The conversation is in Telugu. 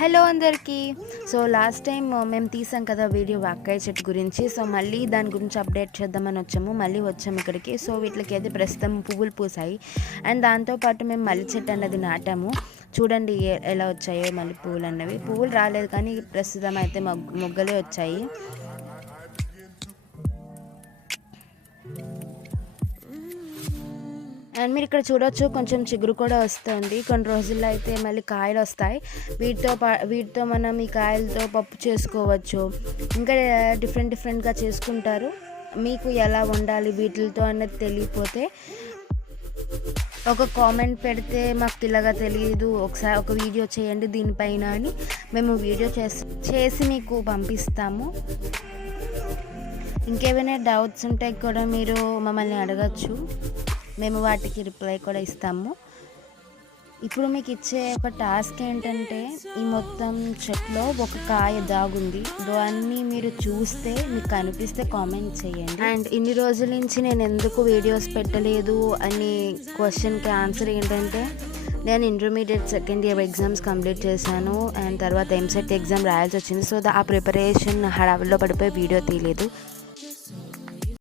హలో అందరికీ. సో లాస్ట్ టైం మేము తీసాం కదా వీడియో వాక్కాయ చెట్టు గురించి. సో మళ్ళీ దాని గురించి అప్డేట్ చేద్దామని మళ్ళీ వచ్చాము ఇక్కడికి. సో వీటికి అయితే ప్రస్తుతం పువ్వులు పూసాయి. అండ్ దాంతోపాటు మేము మల్లి చెట్టు అన్నది నాటాము. చూడండి ఎలా వచ్చాయో మళ్ళీ పువ్వులు అన్నవి. పువ్వులు రాలేదు కానీ ప్రస్తుతం అయితే మొగ్గలే వచ్చాయి. అండ్ మీరు ఇక్కడ చూడొచ్చు కొంచెం చిగురు కూడా వస్తుంది. కొన్ని రోజుల్లో అయితే మళ్ళీ కాయలు వస్తాయి. వీటితో మనం ఈ కాయలతో పప్పు చేసుకోవచ్చు. ఇంకా డిఫరెంట్గా చేసుకుంటారు. మీకు ఎలా వండాలి వీటితో అన్నది తెలియకపోతే ఒక కామెంట్ పెడితే మాకు ఇలాగా తెలియదు, ఒకసారి ఒక వీడియో చేయండి దీనిపైన అని మేము వీడియో చేసి మీకు పంపిస్తాము. ఇంకేమైనా డౌట్స్ ఉంటే కూడా మీరు మమ్మల్ని అడగచ్చు, మేము వాటికి రిప్లై కూడా ఇస్తాము. ఇప్పుడు మీకు ఇచ్చే ఒక టాస్క్ ఏంటంటే ఈ మొత్తం చెట్లో ఒక కాయ దాగుంది. దాన్ని మీరు చూస్తే మీకు కనిపిస్తే కామెంట్ చేయండి. అండ్ ఇన్ని రోజుల నుంచి నేను ఎందుకు వీడియోస్ పెట్టలేదు అని క్వశ్చన్కి ఆన్సర్ ఏంటంటే నేను intermediate second year exams complete చేశాను. అండ్ తర్వాత ఎంసెట్ ఎగ్జామ్ రాయాల్సి వచ్చింది. సో ఆ ప్రిపరేషన్ హడావిడిలో పడిపోయి వీడియో తీయలేదు.